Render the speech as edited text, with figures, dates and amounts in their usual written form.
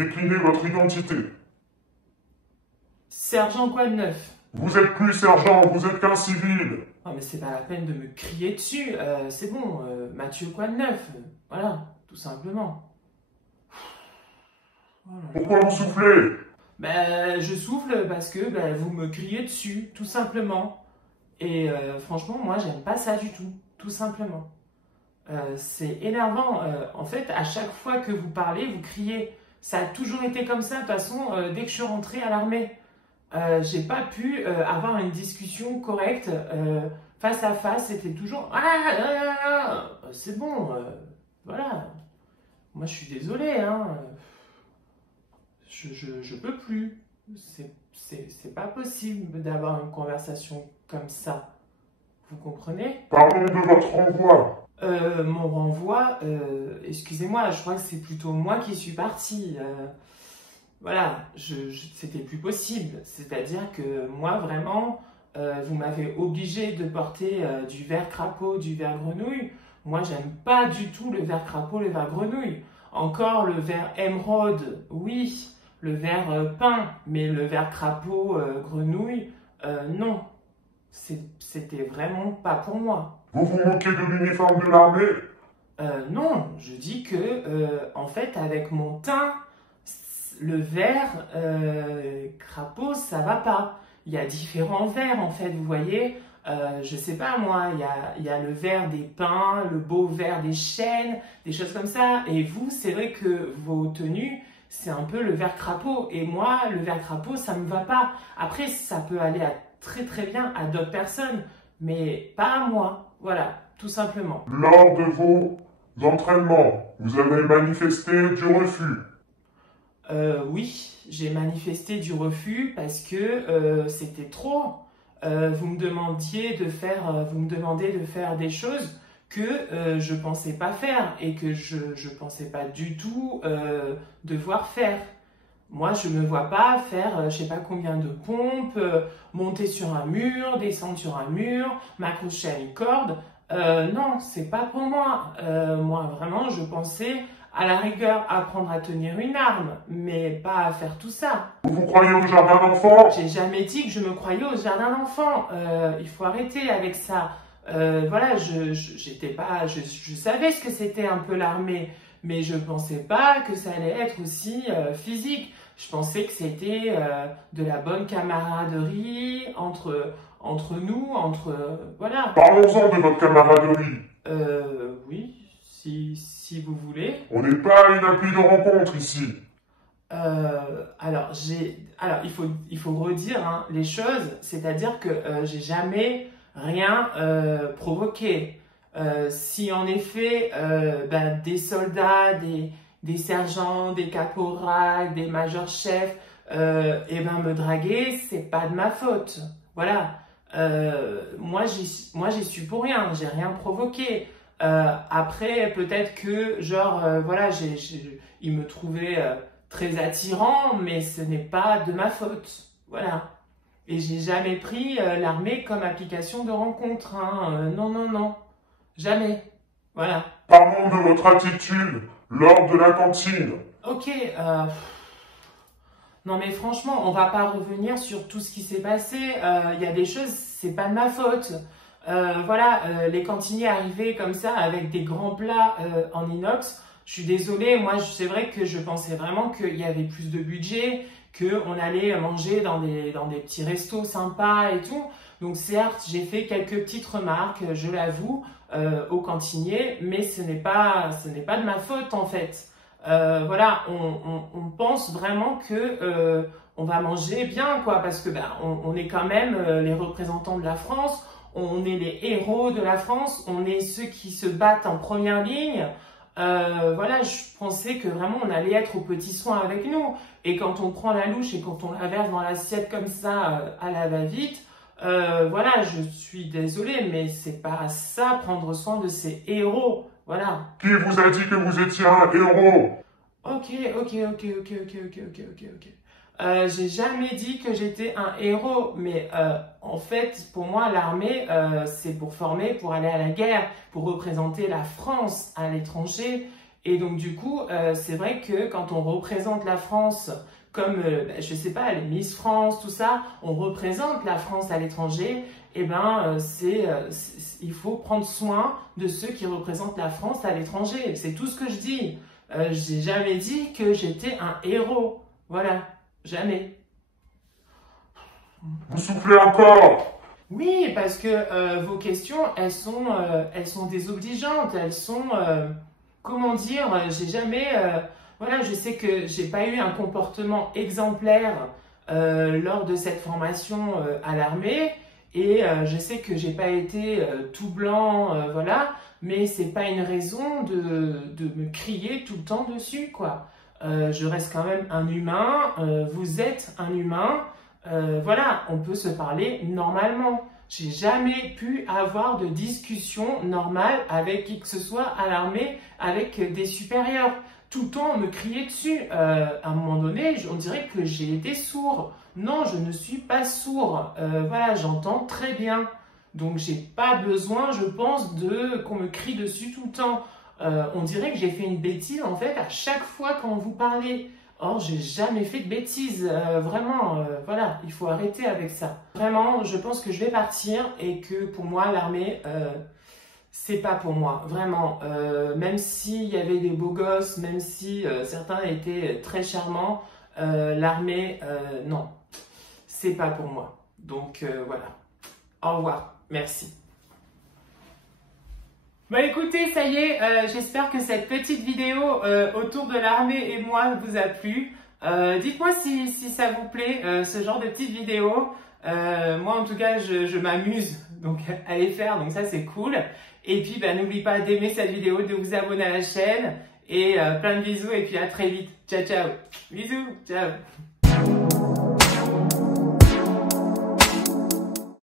Déclinez votre identité. Sergent quoi de neuf? Vous êtes plus sergent, vous êtes qu'un civil. Oh mais c'est pas la peine de me crier dessus, c'est bon, Mathieu quoi de neuf? Voilà, tout simplement. Voilà. Pourquoi vous soufflez? Ben, je souffle parce que ben, vous me criez dessus, tout simplement. Et franchement, moi, j'aime pas ça du tout simplement. C'est énervant. En fait, à chaque fois que vous parlez, vous criez. Ça a toujours été comme ça, de toute façon, dès que je suis rentrée à l'armée. J'ai pas pu avoir une discussion correcte face à face. C'était toujours c'est bon, voilà. Moi, je suis désolé, hein. Je peux plus. C'est pas possible d'avoir une conversation comme ça. Vous comprenez? Parlons de votre renvoi. Mon renvoi, excusez-moi, je crois que c'est plutôt moi qui suis partie. Voilà, c'était plus possible. C'est-à-dire que moi, vraiment, vous m'avez obligé de porter du verre crapaud, du verre grenouille. Moi, j'aime pas du tout le verre crapaud, le verre grenouille. Encore le verre émeraude, oui. Le verre pain, mais le verre crapaud, grenouille, non. C'était vraiment pas pour moi. Vous vous moquez de l'uniforme de l'armée? Non, je dis que, en fait, avec mon teint, le verre crapaud, ça va pas. Il y a différents verres, en fait, vous voyez. Je sais pas, moi, il y a le verre des pins, le beau verre des chênes, des choses comme ça. Et vous, c'est vrai que vos tenues, c'est un peu le verre crapaud. Et moi, le verre crapaud, ça me va pas. Après, ça peut aller très très bien à d'autres personnes, mais pas à moi. Voilà, tout simplement. Lors de vos entraînements, vous avez manifesté du refus. Oui, j'ai manifesté du refus parce que c'était trop. Vous me demandez de faire des choses que je pensais pas faire et que je pensais pas du tout devoir faire. Moi, je me vois pas faire je sais pas combien de pompes, monter sur un mur, descendre sur un mur, m'accrocher à une corde. Non, c'est pas pour moi. Moi, vraiment, je pensais à la rigueur apprendre à tenir une arme, mais pas à faire tout ça. Vous vous croyez au jardin d'enfants? J'ai jamais dit que je me croyais au jardin d'enfants. Il faut arrêter avec ça. Voilà, j'étais pas, je savais ce que c'était un peu l'armée, mais je pensais pas que ça allait être aussi physique. Je pensais que c'était de la bonne camaraderie entre nous, voilà. Parlons-en de votre camaraderie. Oui, si vous voulez. On n'est pas à une appli de rencontre ici. Alors, il faut redire hein, les choses, c'est-à-dire que j'ai jamais rien provoqué. Si en effet des soldats, des sergents, des caporals, des majors-chefs me draguaient, c'est pas de ma faute. Voilà. Moi j'y suis pour rien, j'ai rien provoqué. Après peut-être que genre voilà, il me trouvait très attirant, mais ce n'est pas de ma faute. Voilà. Et j'ai jamais pris l'armée comme application de rencontre. Hein. Non. Jamais. Voilà. Parlons de votre attitude lors de la cantine. Ok. Non mais franchement, on va pas revenir sur tout ce qui s'est passé. Il y a des choses, c'est pas de ma faute. Voilà, les cantiniers arrivaient comme ça avec des grands plats en inox. Je suis désolée, moi c'est vrai que je pensais vraiment qu'il y avait plus de budget, qu'on allait manger dans des petits restos sympas et tout. Donc certes, j'ai fait quelques petites remarques, je l'avoue, aux cantiniers, mais ce n'est pas de ma faute en fait. Voilà, on pense vraiment que on va manger bien, quoi, parce que on est quand même les représentants de la France, on est les héros de la France, on est ceux qui se battent en première ligne. Voilà, je pensais que vraiment on allait être aux petits soins avec nous. Et quand on prend la louche et quand on la verse dans l'assiette comme ça à la va-vite, voilà, je suis désolée, mais c'est pas ça prendre soin de ces héros. Voilà. Qui vous a dit que vous étiez un héros? Ok. J'ai jamais dit que j'étais un héros, mais en fait, pour moi, l'armée, c'est pour former, pour aller à la guerre, pour représenter la France à l'étranger. Et donc du coup, c'est vrai que quand on représente la France comme, je sais pas, les Miss France, tout ça, on représente la France à l'étranger, et ben il faut prendre soin de ceux qui représentent la France à l'étranger. C'est tout ce que je dis. J'ai jamais dit que j'étais un héros. Voilà, jamais. Vous soufflez encore? Oui, parce que vos questions, elles sont désobligeantes, elles sont, comment dire, j'ai jamais, voilà, je sais que j'ai pas eu un comportement exemplaire lors de cette formation à l'armée, et je sais que j'ai pas été tout blanc, voilà, mais c'est pas une raison de me crier tout le temps dessus, quoi. Je reste quand même un humain, vous êtes un humain. Voilà, on peut se parler normalement. J'ai jamais pu avoir de discussion normale avec qui que ce soit à l'armée, avec des supérieurs. Tout le temps, on me criait dessus. À un moment donné, on dirait que j'ai été sourd. Non, je ne suis pas sourd. Voilà, j'entends très bien. Donc, j'ai pas besoin, je pense, qu'on me crie dessus tout le temps. On dirait que j'ai fait une bêtise, en fait, à chaque fois quand vous parlez. Or, j'ai jamais fait de bêtises, vraiment, voilà, il faut arrêter avec ça. Vraiment, je pense que je vais partir et que pour moi, l'armée, c'est pas pour moi, vraiment. Même s'il y avait des beaux gosses, même si certains étaient très charmants, l'armée, non, c'est pas pour moi. Donc, voilà. Au revoir, merci. Bah écoutez, ça y est, j'espère que cette petite vidéo autour de l'armée et moi vous a plu. Dites-moi si ça vous plaît, ce genre de petites vidéos. Moi en tout cas, je m'amuse, donc allez faire, donc ça c'est cool. Et puis bah, n'oubliez pas d'aimer cette vidéo, de vous abonner à la chaîne. Et plein de bisous et puis à très vite. Ciao, ciao. Bisous, ciao.